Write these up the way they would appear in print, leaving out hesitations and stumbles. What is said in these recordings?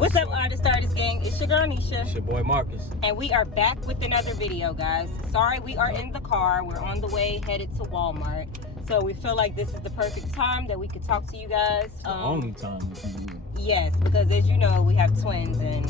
What's up, Artis gang? It's your girl Nisha. It's your boy Marcus. And we are back with another video, guys. Sorry, we are in the car. We're on the way headed to Walmart. So we feel like this is the perfect time that we could talk to you guys. It's the only time we can do it. Yes, because as you know, we have twins, and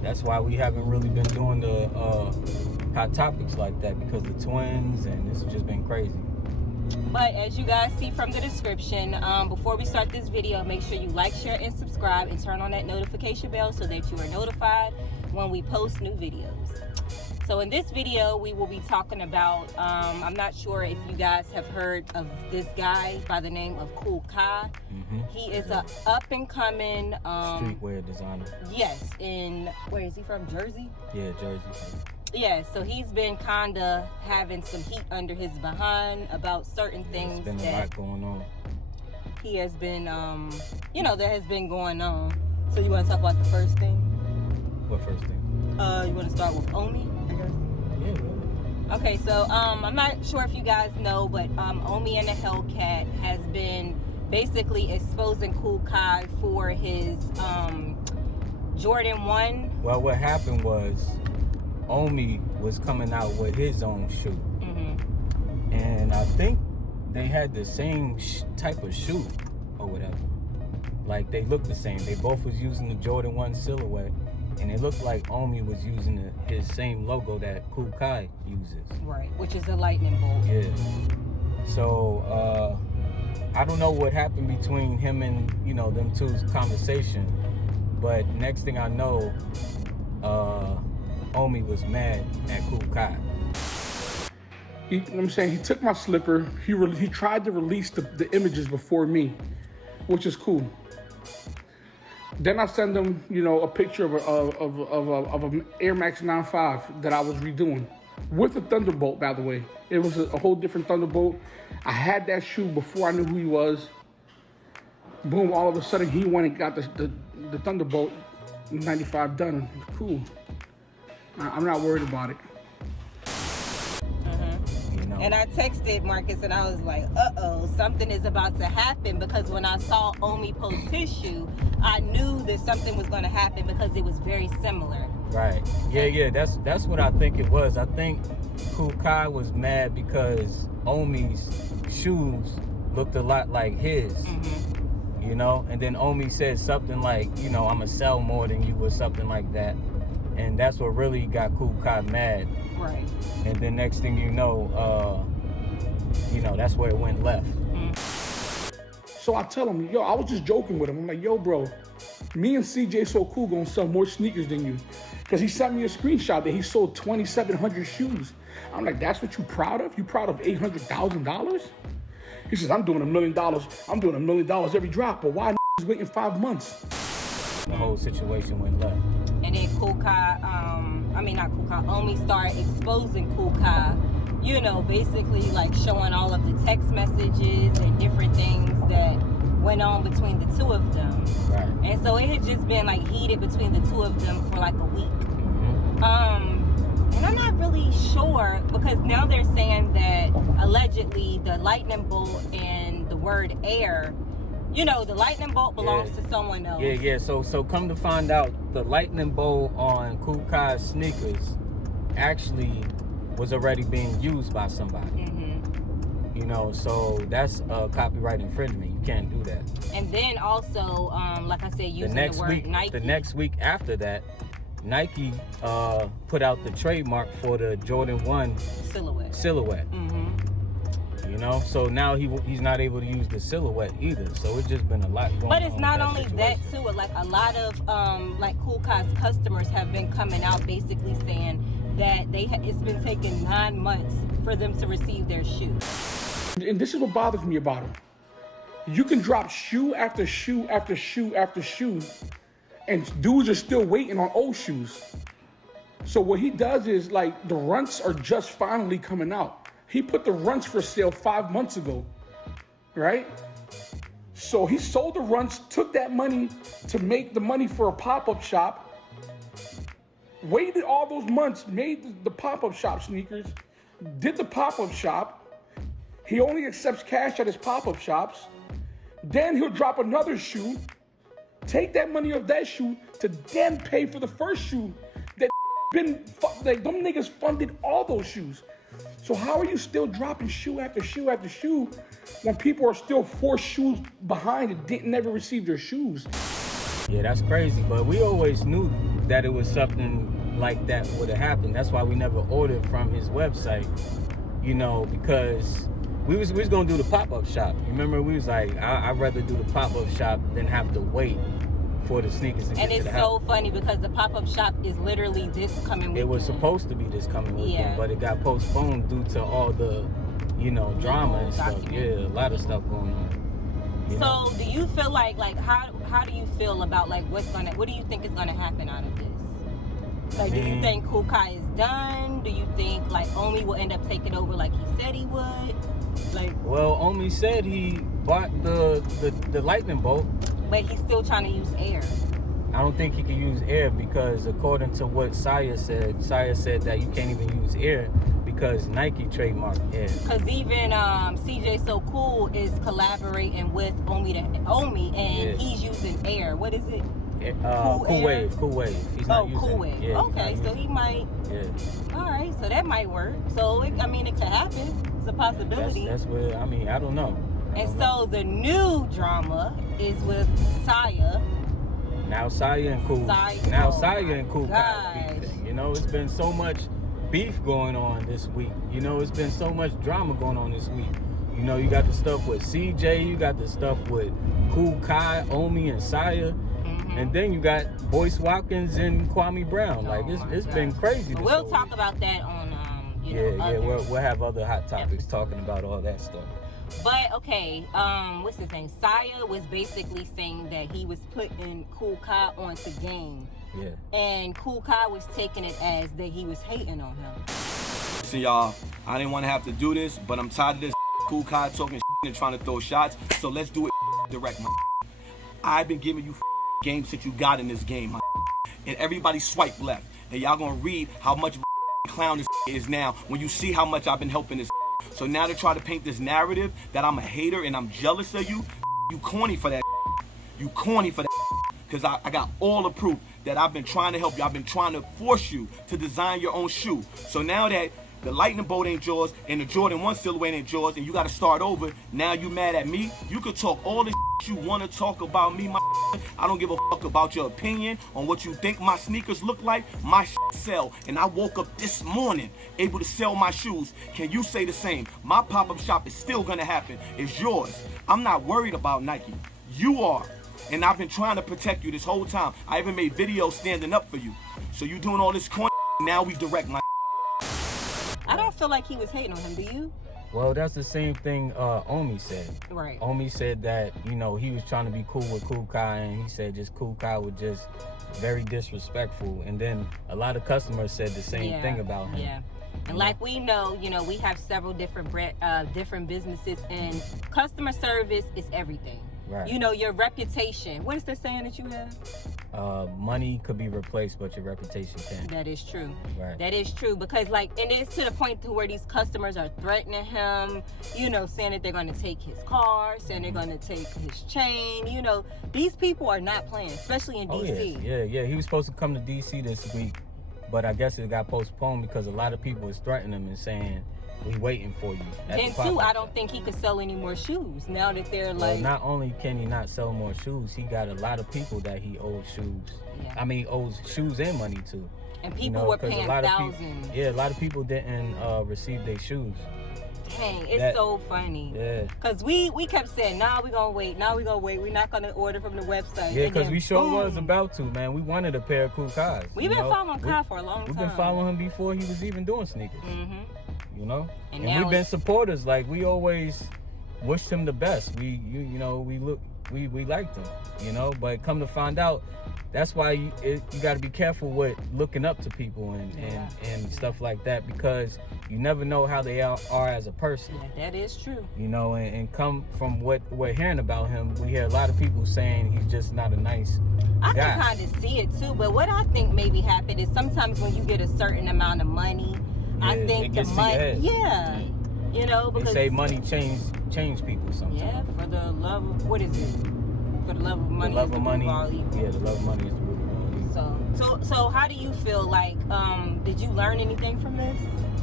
that's why we haven't really been doing the hot topics like that, because the twins, and it's just been crazy. But as you guys see from the description, before we start this video, make sure you like, share, and subscribe, and turn on that notification bell so that you are notified when we post new videos. So in this video, we will be talking about, I'm not sure if you guys have heard of this guy by the name of Kool Kiy. Mm-hmm. He is a up-and-coming streetwear designer. Yes, where is he from? Jersey? Yeah, Jersey. Yeah, so he's been kind of having some heat under his behind about certain things. There's been a lot going on. He has been, that has been going on. So you want to talk about the first thing? What first thing? You want to start with Omi, I guess? Yeah, really. Okay, so I'm not sure if you guys know, but Omi and the Hellcat has been basically exposing Kool Kiy for his Jordan 1. Well, what happened was Omi was coming out with his own shoe. Mm-hmm. And I think they had the same type of shoe or whatever. Like, they looked the same. They both was using the Jordan 1 silhouette. And it looked like Omi was using his same logo that Kool Kiy uses. Right, which is the lightning bolt. Yeah. So, I don't know what happened between him and, them two's conversation. But next thing I know, Omi was mad at Kool Kiy. You know what I'm saying? He took my slipper. He tried to release the images before me, which is cool. Then I send him, a picture of an Air Max 95 that I was redoing with a Thunderbolt, by the way. It was a whole different Thunderbolt. I had that shoe before I knew who he was. Boom, all of a sudden he went and got the Thunderbolt 95 done. Cool. I'm not worried about it. And I texted Marcus and I was like, uh-oh, something is about to happen, because when I saw Omi post his shoe, I knew that something was going to happen because it was very similar. Right. Yeah, that's what I think it was. I think Kool Kiy was mad because Omi's shoes looked a lot like his. Mm-hmm. And then Omi said something like, I'ma sell more than you, or something like that. And that's what really got Kool Kiy mad. Right. And then next thing you know, that's where it went left. So I tell him, I was just joking with him. I'm like, yo, bro, me and CJ So Cool gonna sell more sneakers than you. Because he sent me a screenshot that he sold 2,700 shoes. I'm like, that's what you proud of? You proud of $800,000? He says, I'm doing $1 million. I'm doing $1 million every drop. But why is waiting 5 months? The whole situation went left. And then Omi started exposing Kool Kiy, basically like showing all of the text messages and different things that went on between the two of them. Right. And so it had just been like heated between the two of them for like a week. Mm-hmm. And I'm not really sure, because now they're saying that allegedly the lightning bolt and the word air, the lightning bolt belongs to someone else. Yeah. So come to find out, the lightning bolt on Kool Kiy's sneakers actually was already being used by somebody. Mm-hmm. So that's a copyright infringement. You can't do that. And then also, like I said, using the word Nike. The next week after that, Nike put out the trademark for the Jordan 1 silhouette. Mm-hmm. So now he's not able to use the silhouette either. So it's just been a lot going on. But it's not only situation. that too. Like a lot of Kool Kiy's customers have been coming out basically saying that it's been taking 9 months for them to receive their shoe. And this is what bothers me about him. You can drop shoe after shoe after shoe after shoe, and dudes are still waiting on old shoes. So what he does is, like, the runts are just finally coming out. He put the runts for sale 5 months ago, right? So he sold the runts, took that money to make the money for a pop-up shop, waited all those months, made the pop-up shop sneakers, did the pop-up shop. He only accepts cash at his pop-up shops. Then he'll drop another shoe, Take that money off that shoe to then pay for the first shoe that like them niggas funded all those shoes. So how are you still dropping shoe after shoe after shoe when people are still 4 shoes behind and didn't never receive their shoes? Yeah, that's crazy. But we always knew that it was something like that would have happened. That's why we never ordered from his website, you know, because we was gonna do the pop-up shop. Remember, we was like, I'd rather do the pop-up shop than have to wait for the sneakers to get to the house. And it's so funny because the pop-up shop is literally this coming weekend. It was supposed to be this coming weekend, but it got postponed due to all the, you know, drama and stuff. Yeah, a lot of stuff going on. So do you feel like how do you feel about like what do you think is gonna happen out of this? Like, do you think Kool Kiy is done? Do you think like Omi will end up taking over like he said he would? Like, well, Omi said he bought the lightning bolt, but he's still trying to use air. I don't think he can use air because according to what Saya said that you can't even use air because Nike trademarked air. Because even CJ So Cool is collaborating with Omi and he's using air. What is it? Cool Wave. He's not using Cool Wave. Yeah, okay, so he might. Yeah. All right, so that might work. So it could happen. It's a possibility. That's what I don't know. So the new drama is with Saya. Now Saya and Kool Kiy beefing. You know, it's been so much beef going on this week. You know, it's been so much drama going on this week. You know, you got the stuff with CJ, you got the stuff with Kool Kiy, Omi, and Saya. And then you got Boyce Watkins and Kwame Brown. Like it's been crazy. We'll talk about that on we'll have other hot topics talking about all that stuff. But okay, what's his name? Saya was basically saying that he was putting Kool Kiy onto game. Yeah. And Kool Kiy was taking it as that he was hating on him. Listen, y'all, I didn't want to have to do this, but I'm tired of this Kool Kiy talking and trying to throw shots. So let's do it direct, man. I've been giving you games that you got in this game, man. And everybody swipe left. And y'all gonna read how much of a clown this is now when you see how much I've been helping this. So now to try to paint this narrative that I'm a hater and I'm jealous of you, you corny for that. You corny for that. Because I got all the proof that I've been trying to help you. I've been trying to force you to design your own shoe. So now that the lightning bolt ain't yours and the Jordan 1 silhouette ain't yours and you got to start over, now you mad at me? You could talk all the you want to talk about me, my I don't give a fuck about your opinion on what you think my sneakers look like. My sell. And I woke up this morning able to sell my shoes. Can you say the same? My pop-up shop is still going to happen. It's yours. I'm not worried about Nike. You are. And I've been trying to protect you this whole time. I even made videos standing up for you. So you doing all this coin, now we direct my I don't feel like he was hating on him, do you? Well, that's the same thing Omi said. Right. Omi said that, you know, he was trying to be cool with Kool Kiy, and he said just Kool Kiy was just very disrespectful. And then a lot of customers said the same thing about him. Yeah. And like we know, you know, we have several different businesses, and customer service is everything. Right. You know, your reputation. What is the saying that you have? Money could be replaced, but your reputation can't. That is true. Right. That is true, because like, and it's to the point to where these customers are threatening him, you know, saying that they're going to take his car, saying they're going to take his chain. You know, these people are not playing, especially in DC. Yeah. He was supposed to come to DC this week, but I guess it got postponed because a lot of people was threatening him and saying, we waiting for you. And two, I don't think he could sell any more shoes now that they're like. Well, not only can he not sell more shoes, he got a lot of people that he owes shoes. Yeah. I mean, owes shoes and money to. And people were paying thousands. A lot of people didn't receive their shoes. Dang, it's so funny. Yeah. Because we kept saying, nah, we're going to wait. We're not going to order from the website. Yeah, because we sure was about to, man. We wanted a pair of Kool Kiys. We've been following Kiy for a long time. We've been following him before he was even doing sneakers. Mm-hmm. You know, and we've been supporters. Like, we always wished him the best. We liked him. You know, but come to find out, that's why you got to be careful with looking up to people and stuff like that, because you never know how they are as a person. Yeah, that is true. You know, and come from what we're hearing about him, we hear a lot of people saying he's just not a nice guy. I can kind of see it too, but what I think maybe happened is sometimes when you get a certain amount of money, I think the money, you know, because they say money change people sometimes. Yeah, for the love of, what is it? For the love of money. The love of money. All evil. Yeah, the love of money is the root of all evil. So how do you feel? Like, did you learn anything from this?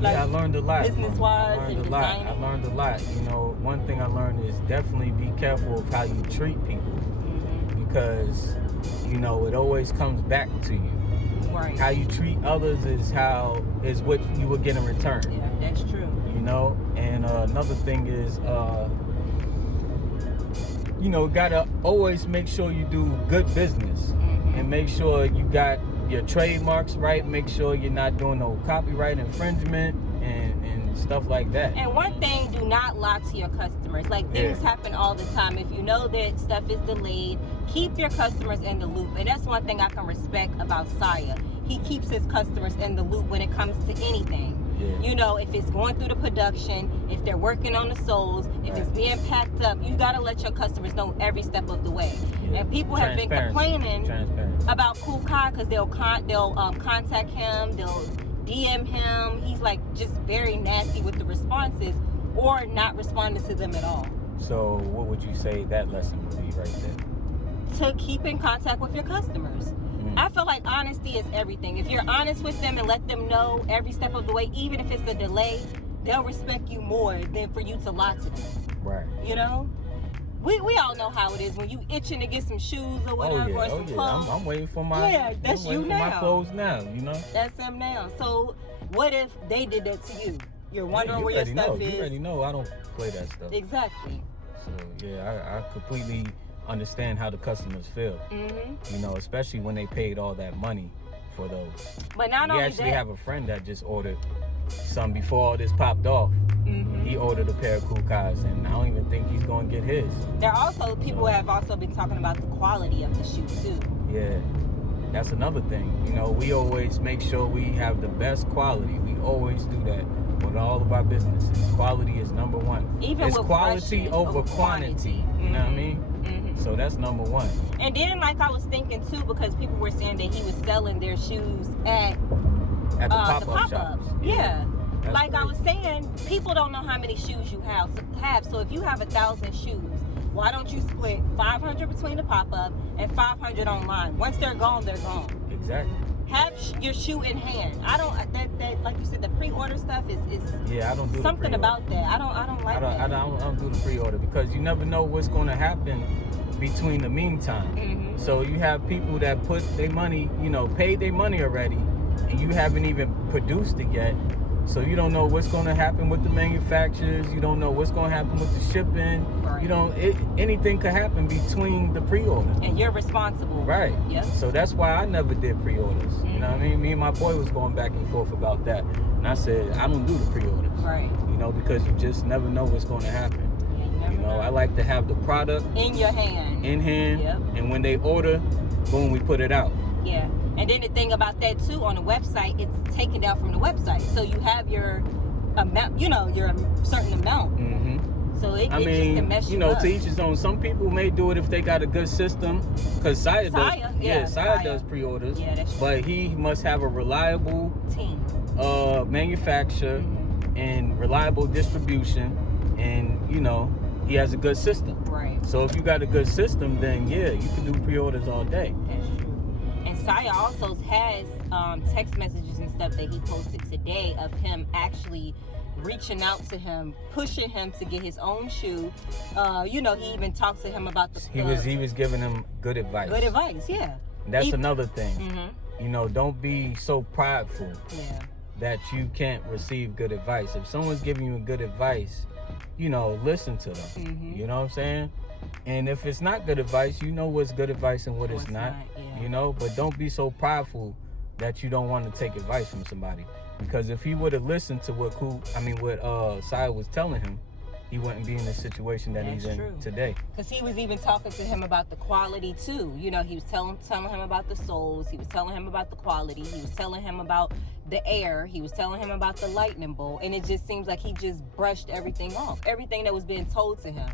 Like, yeah, I learned a lot. Business-wise and designing? I learned a lot. You know, one thing I learned is definitely be careful of how you treat people. Because, you know, it always comes back to you. Right. How you treat others is what you will get in return. Yeah, that's true. You know, and another thing is, you know, gotta always make sure you do good business and make sure you got your trademarks right. Make sure you're not doing no copyright infringement and stuff like that. And one thing, do not lie to your customers. Like, things happen all the time. If you know that stuff is delayed, keep your customers in the loop. And that's one thing I can respect about Saya. He keeps his customers in the loop when it comes to anything. Yeah. You know, if it's going through the production, if they're working on the soles, if it's being packed up, you got to let your customers know every step of the way. Yeah. And people have been complaining about Kool Kiy because they'll contact him, they'll DM him. He's like just very nasty with the responses or not responding to them at all. So what would you say that lesson would be right there? To keep in contact with your customers. I feel like honesty is everything. If you're honest with them and let them know every step of the way, even if it's a delay, they'll respect you more than for you to lie to them. Right. You know? We all know how it is when you itching to get some shoes or whatever or some clothes. I'm waiting for my that's you now. my clothes now, you know? That's them now. So what if they did that to you? You're wondering where your stuff is. You already know I don't play that stuff. Exactly. So yeah, I completely understand how the customers feel. You know, especially when they paid all that money for those. But not only that, we actually have a friend that just ordered some before all this popped off. He ordered a pair of Kool Kiys, and I don't even think he's going to get his. There are also people who have also been talking about the quality of the shoe too. Yeah, that's another thing. You know, we always make sure we have the best quality. We always do that with all of our businesses. Quality is number one. Even it's with quality over quantity. You know what I mean? So that's number one. And then, like I was thinking too, because people were saying that he was selling their shoes at the pop-up shops. Yeah. Like great. I was saying, people don't know how many shoes you have. So if you have 1,000 shoes, why don't you split 500 between the pop-up and 500 online? Once they're gone, they're gone. Exactly. Have your shoe in hand. I don't that like you said, the pre-order stuff is I don't do something the about that. I don't like that. I don't do the pre-order because you never know what's going to happen between the meantime. So you have people that put their money, you know, paid their money already, and you haven't even produced it yet. So you don't know what's going to happen with the manufacturers. You don't know what's going to happen with the shipping. Right. You know, anything could happen between the pre-order. And you're responsible. Right. Yep. So that's why I never did pre-orders. You know what I mean? Me and my boy was going back and forth about that. And I said, I don't do the pre-orders. Right. You know, because you just never know what's going to happen. You know, I like to have the product in your hand. In hand. Yep. And when they order, boom, we put it out. Yeah. And then the thing about that too, on the website, it's taken down from the website. So you have your amount, you know, your certain amount. So it just can mess you up. To each his own. Some people may do it if they got a good system. Because Saya does pre-orders. Yeah, that's true. But he must have a reliable team, manufacturer, and reliable distribution. And, you know, he has a good system. Right. So if you got a good system, then yeah, you can do pre-orders all day. That's true. And Saya also has text messages and stuff that he posted today of him actually reaching out to him, pushing him to get his own shoe. You know, he even talked to him about the. He was giving him good advice. Good advice, yeah. That's another thing. You know, don't be so prideful that you can't receive good advice. If someone's giving you good advice, you know, listen to them. You know what I'm saying? And if it's not good advice, you know what's good advice and what it's not. You know, but don't be so prideful that you don't want to take advice from somebody. Because if he would have listened to what Saya was telling him, he wouldn't be in the situation that he's in today. Because he was even talking to him about the quality too. You know, he was telling him about the soles. He was telling him about the quality. He was telling him about the air. He was telling him about the lightning bolt. And it just seems like he just brushed everything off. Everything that was being told to him.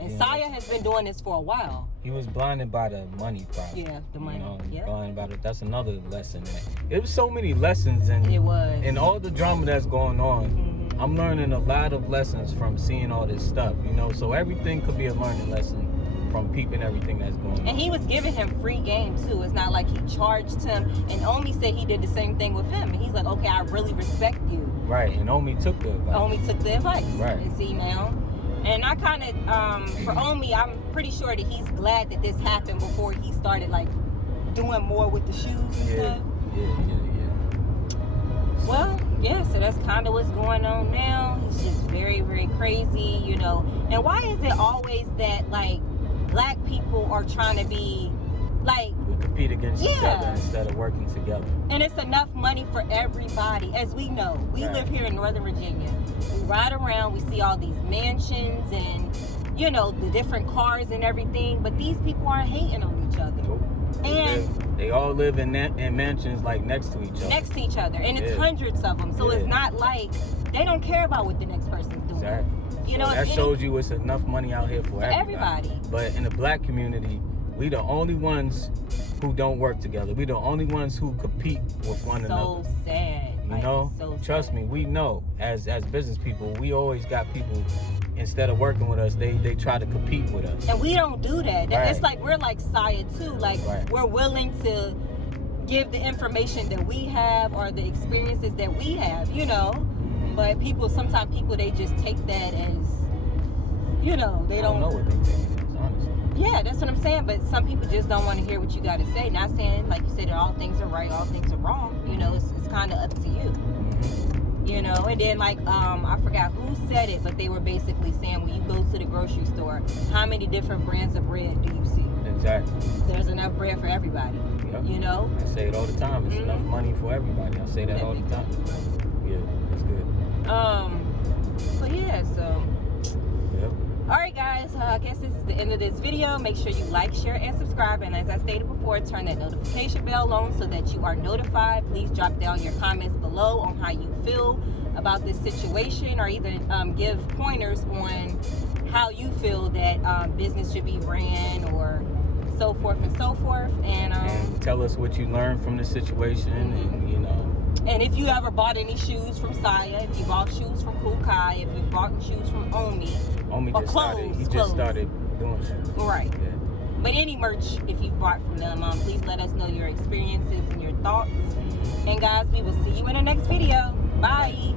And Saya has been doing this for a while. He was blinded by the money problem. Yeah, the money. You know, blinded by it. That's another lesson. It was so many lessons, and it was. And all the drama that's going on. I'm learning a lot of lessons from seeing all this stuff. You know, so everything could be a learning lesson from peeping everything that's going on. And he was giving him free game too. It's not like he charged him. And Omi said he did the same thing with him. And he's like, okay, I really respect you. Right, and Omi took the advice. Omi took the advice. Right. And see now. And I kind of, for Omi, I'm pretty sure that he's glad that this happened before he started like doing more with the shoes and stuff. Yeah. Well, yeah, so that's kind of what's going on now. It's just very, very crazy, you know. And why is it always that, like, black people are trying to be, like... We compete against each other instead of working together. And it's enough money for everybody. As we know, we live here in Northern Virginia. We ride around, we see all these mansions and, you know, the different cars and everything. But these people aren't hating on each other. Nope. And they all live in mansions like next to each other. And it's hundreds of them. So it's not like they don't care about what the next person's doing. Exactly. You know, that shows you it's enough money out here for everybody. But in the black community, we the only ones who don't work together. We the only ones who compete with one another. So sad. You know? Trust me, we know as business people, we always got people, instead of working with us, they try to compete with us. And we don't do that. It's like we're like Saya too. Like we're willing to give the information that we have or the experiences that we have, you know. But sometimes people they just take that as, you know, they don't know what they think it is, honestly. Yeah, that's what I'm saying. But some people just don't want to hear what you got to say. Not saying, like you said, that all things are right, all things are wrong. You know, it's kind of up to you. You know, and then like I forgot who said it, but they were basically saying when you go to the grocery store, how many different brands of bread do you see? Exactly. There's enough bread for everybody. Yep. You know? I say it all the time. It's enough money for everybody. I say that all the time. Yeah, that's good. But yeah, so. Yep. Alright guys, I guess this is the end of this video. Make sure you like, share, and subscribe. And as I stated before, turn that notification bell on so that you are notified. Please drop down your comments below on how you feel about this situation, or either give pointers on how you feel that business should be ran, or so forth and so forth. And tell us what you learned from the situation, and you know. And if you ever bought any shoes from Saya, if you bought shoes from Kool Kiy, if you bought shoes from Omi or just clothes, just started doing shoes. Right. Yeah. But any merch, if you bought from them, please let us know your experiences and your thoughts. And guys, we will see you in the next video. Bye.